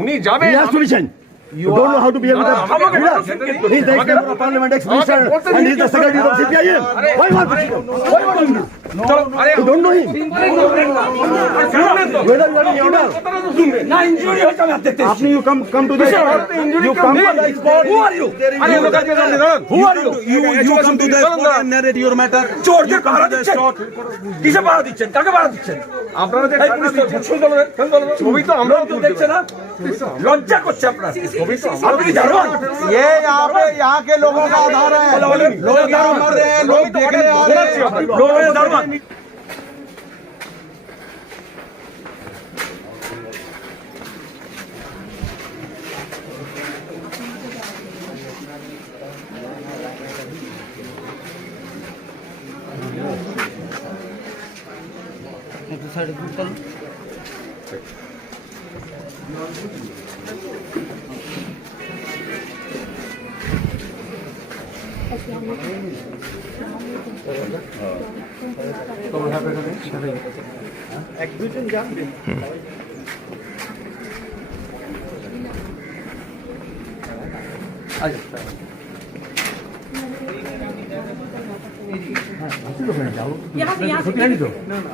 উনি যাবেন You don't know how to behave with that. He's the ex-member of parliament, ex-minister, and he's the secretary of CPIM. Why not? Why not? want to see him? you don't know him whether you are in order না injury হয়েছে আমি আর দেখতেছি আপনি you come come to the spot you come to the spot Who are you? আরে লোক আছে জানেন না? Who are you? You you come to the spot and narrate your matter. চোরদের পাহারা দিচ্ছেন কিসে পাহারা দিচ্ছেন কাকে পাহারা দিচ্ছেন আপনারা যে এই পুলিশ তো ছবি তোলো রে, ছবি তোলো রে। ছবি তো আমরা লোক তো দেখছে না লজ্জা করছে আপনার আপনি কি জানেন ये यहाँ पे यहाँ के लोगों का आधार है लोग यहाँ मर रहे हैं लोग देखने आ रहे हैं 로에 나만. 두 살이 불까? यहाँ से ছুটি আনি তো যাবে না